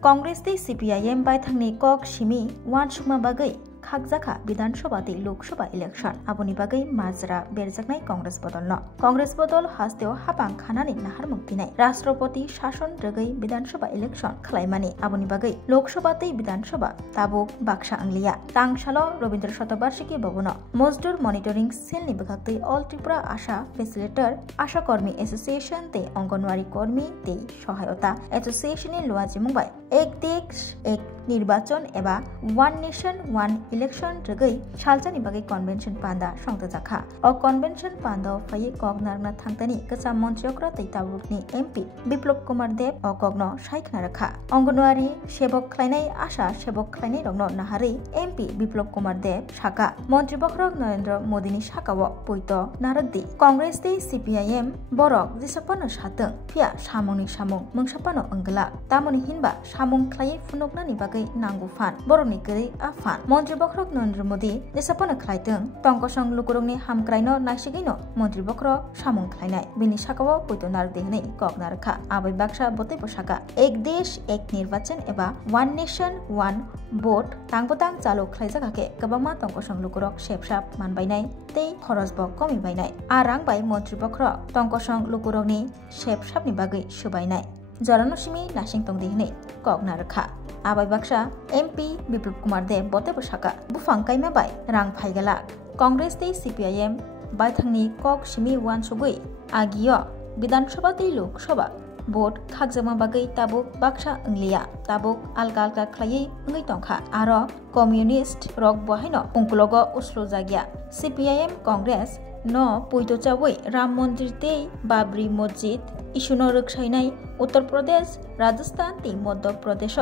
कांग्रेस दी CPIM बायथांनि कक सिमी वानसुमा बागै खागजाखा विधानसभा दी Lok Sabha election आबुनि बागै माजरा बेरजाकनाय कांग्रेस बदल हास्तेव हापां खानानि नाहार मुक्तिनाय राष्ट्रपति शासन रगै विधानसभा इलेक्शन खालायमानि आबुनि बागै लोकसभा दै विधानसभा ताबुक बाक्सा आंलिया तांसालो रवीन्द्र शतबार्षिकी भवन मजदूर मनिटरिंग सेलनि बगागै ऑल त्रिपुरा आशा फैसिलिटेटर आशा कर्मी एसोसिएशन ते अंगनवाड़ी कर्मी ते सहायता एसोसिएशननि लुआजि मुंबाय एक देश एक निर्वाचन एबा वन नेशन वन इलेक्शन रगै सालजानि बागै कन्वेंशन पान्दा संतजाखा अ कन्वेंशन पान्दा फायै कगनारना थांतानि कचा मन्त्रियक्रा तैताबुकनि एमपी बिप्लब कुमार देव अ कगनो सायखना रखा अंगनवाड़ी सेबक खलायनाय आशा सेबक खलायनाय रगनो नाहारै एमपी बिप्लब कुमार देव साका मन्त्रि बखरक नरेंद्र मोदीनि साकाव पयतो नारदि कांग्रेस दे CPIM बरक जेसापानो सातों फिया सामुंनि सामुं मोंसापानो अंगला तामुनि हिनबा सामुं खलायै फुनकनानि बागै नांगौ फान बरनि गै आफान मन्त्रि बखरक नरेंद्र मोदी जेसापानो खलायदों टंकसं लुकुरंनि हामक्रायनो नायसिगैनो मन्त्रि बखरक सामुं खलायनाय बिनि साकाव पयतो नारदि हनै कगनारखा आबै बाक्सा बते पोसाका एक देश एक निर्वाचन एबा वन नेशन वन भोट तांबोतां चालु खलायजागाके गोबांमा टंकसं लुकुरक सेबसाब मानबायनाय तै खरसबो कमिबायनाय आरांबाय मन्त्रि बखरक टंकसं लुकुरकनि सेबसाबनि बागै सोबायनाय जरानसिमी नासिंतंग दिहनै कगनारखा आबाय बाक्सा एमपी बिप्लब कुमार देव बते पोसाका बुफां कायमाबाय रां फाइगला कांग्रेस दे CPIM बायथांनि कक सिमी वानसुगै आगियो विधानसभा दे लोकसभा भोट खागजामा बागै ताबुक बाक्सा अंलिया ताबुक आलगा आलगा खलायै ngै तंखा आरो कम्युनिस्ट रक बहायनो उंकुलगो उसलो जागिया CPIM कांग्रेस न पयतोचावै राम मंदिर ते बाबरी मस्जिद इशुनो रक्षायनाय उत्तर प्रदेश राजस्थान ते मध्य प्रदेश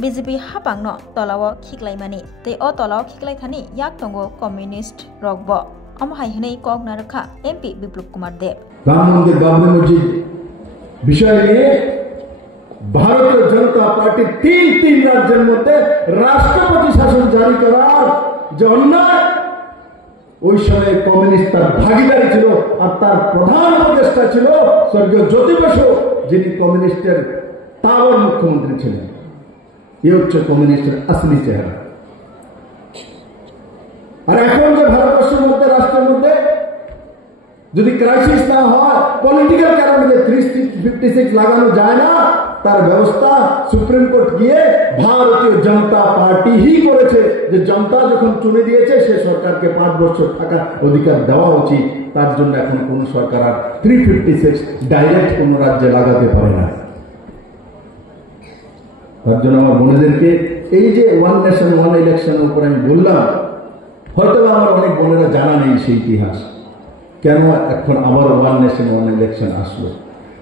BJP हापांनो तलाव खिगलायमानि ते अ तलाव खिगलायथानि याक दंगो कम्युनिस्ट रकब अमहाय हनै कगनारखा एमपी बिप्लब कुमार देव राम मंदिर बाबरी मस्जिद विषय নিয়ে ভারতীয় জনতা পার্টি তিন রাজ্যের মধ্যে রাষ্ট্রপতি শাসন জারি করার যে অন্যায় ওই সময় কমিউনিস্ট তার ভাগিদারি ছিল আর তার প্রধান উপদেষ্টা ছিল স্বর্গীয় জ্যোতি বসু যিনি কমিউনিস্টের তাওয়ার মুখ্যমন্ত্রী ছিলেন এই হচ্ছে কমিউনিস্টের আসলি চেহারা আর এখন যে ভারতবর্ষের মধ্যে রাষ্ট্রের মধ্যে যদি ক্রাইসিস না হয় পলিটিক্যাল কারণে যে 356 লাগানো যায় না তার ব্যবস্থা সুপ্রিম কোর্ট গিয়ে ভারতীয় জনতা পার্টি হি করেছে যে জনতা যখন চুনে দিয়েছে সে সরকারকে 5 বছর থাকার অধিকার দেওয়া উচিত তার জন্য এখন কোন সরকার আর 356 ডাইরেক্ট কোন রাজ্যে লাগাতে পারে না তার জন্য আমার বোনেদেরকে এই যে ওয়ান নেশন ওয়ান ইলেকশনের উপর আমি বললাম হয়তো আমার অনেক বোনেরা জানা নেই সেই ইতিহাস কেন এখন আবার ওয়ান নেশন ওয়ান ইলেকশন আসলো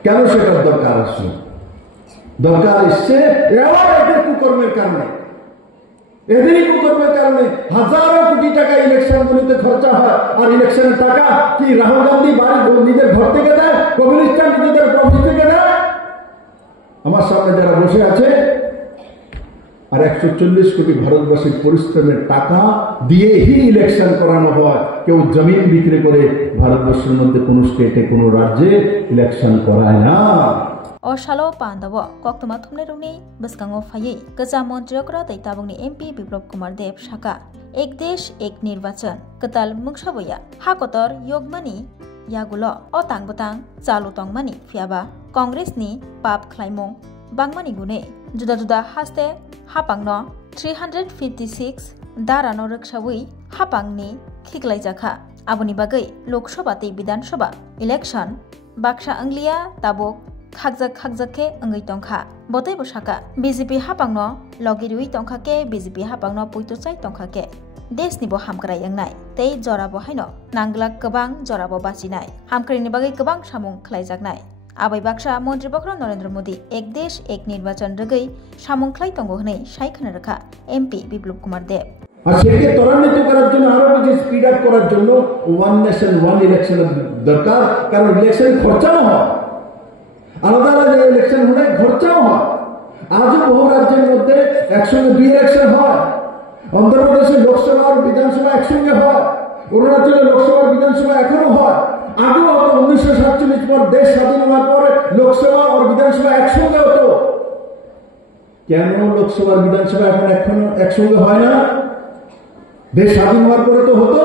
কেন সেটার দরকার আসলো দরকার এসছে এদের কুকর্মের কারণে এদেরই কুকর্মের কারণে হাজারো কোটি টাকা ইলেকশনগুলিতে খরচা হয় আর ইলেকশনের টাকা কি রাহুল গান্ধী বাড়ি নিজের ঘর থেকে দেয় কমিউনিস্টরা নিজেদের প্রফিট থেকে দেয় আমার সামনে যারা বসে আছে আর 140 কোটি ভারতবাসীর পরিশ্রমের টাকা দিয়ে হি ইলেকশন করানো হয় কেউ জমিন বিক্রি করে ভারতবর্ষের মধ্যে কোন স্টেটে কোন রাজ্যে ইলেকশন করায় না अशालो पांदाव कक्तमा थुमने रुंनि बसकांगो फायै गजा मन्त्रियक्रा दैताबुंनि एमपी बिप्लब कुमार देव साका एक देश एक निर्वाचन कताल मुंगसाबया हाकतर योगमानि यागुलो अतांगबतां चालु तंगमानि फियाबा कांग्रेसनि पाप खलायमुं बांगमानि गुने जुदा जुदा हास्ते हापांनो 356 दारानो रक्षावै हापांनि खिगलायजाखा आबुनि बागै लोकसभा ते विधानसभा इलेक्शन बाक्सा अंगलिया ताबुक खागजाके अंगै तंखा बतै बसाका BJP हापांनो लगिरुइ तंखाके BJP हापांनो पयतोचाय तंखाके देशनिबो हामक्राय यांनाय तै जरा बहायनो नांगला गोबां जराबो बासिनाय हामक्रायनि बागै गोबां सामुं खलायजागनाय आबै बाक्सा मन्त्रि बखर नरेंद्र मोदी एक देश एक निर्वाचन रगै सामुं खलाय तंगो हनै सायखना रखा एमपी बिप्लब कुमार देव আর সেটাকে ত্বরান্বিত করার জন্য আরো বেশি স্পিড আপ করার জন্য ওয়ান নেশন ওয়ান ইলেকশন দরকার কারণ ইলেকশন খরচাও হয় আলাদা আলাদা ইলেকশন হলে খরচাও হয় আজও বহু রাজ্যের মধ্যে একসঙ্গে 2 ইলেকশন হয় অন্ধ্রপ্রদেশে লোকসভা আর বিধানসভা একসঙ্গে হয় অরুণাচলে লোকসভা আর বিধানসভা এখনো হয় আগেও 1947 পর দেশ স্বাধীন হওয়ার পরে লোকসভা আর বিধানসভা একসঙ্গে হতো কেন লোকসভা বিধানসভা এখন একসঙ্গে হয় না? দেশ স্বাধীন হওয়ার পরে তো হতো।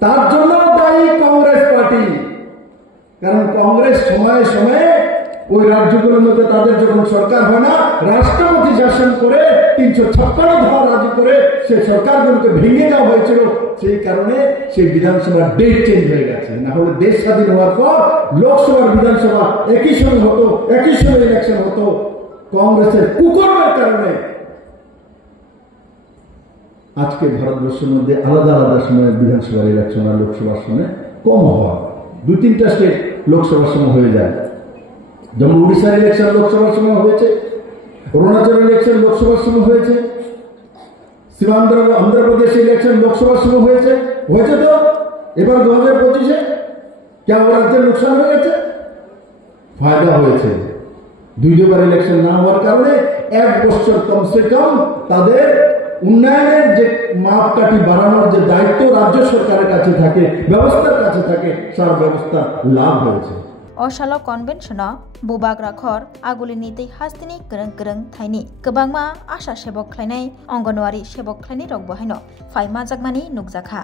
তার জন্য দায়ী কংগ্রেস পার্টি, কারণ কংগ্রেস সময়ে সময়ে ওই রাজ্যগুলোর মধ্যে তাদের যখন সরকার হয় না, রাষ্ট্রপতি শাসন করে 356 ধারা রাজি করে সেই সরকারগুলোকে ভেঙে দেওয়া হয়েছিল। সেই কারণে সেই বিধানসভার ডেট চেঞ্জ হয়ে গেছে। না হলে দেশ স্বাধীন হওয়ার পর লোকসভার বিধানসভা একই সঙ্গে হতো, একই সঙ্গে ইলেকশন হতো। কংগ্রেসের কুকর্মের কারণে আজকে ভারতবর্ষের মধ্যে আলাদা আলাদা সময়ে বিধানসভার ইলেকশন আর লোকসভার সময় কম হওয়া, 2-3টা স্টেট লোকসভার সময় হয়ে যায়। যেমন উড়িষ্যার ইলেকশন লোকসভার সময় হয়েছে, অরুণাচল ইলেকশন লোকসভার সময় হয়েছে, অন্ধ্রপ্রদেশ ইলেকশন লোকসভার সময় হয়েছে। তো এবার 2025-এ কেমন রাজ্যের লোকসান হয়ে গেছে? ফায়দা হয়েছে। 2বার ইলেকশন না হওয়ার কারণে 1 বছর কমসে কম তাদের উন্নয়নের যে মাপকাঠি বাড়ানোর যে দায়িত্ব রাজ্য সরকারের কাছে থাকে, ব্যবস্থার কাছে থাকে, সার ব্যবস্থা লাভ হয়েছে। अशाल कन्भेन्शन बुबाग्रा खर आगुली नीति हास्तिनी गरं गरं थाइनी गोबांमा आशा सेबक खालायनाय अंगनवाड़ी सेबक खालायनाय रक बहायनो फाइमा जागमानि नुकजाखा।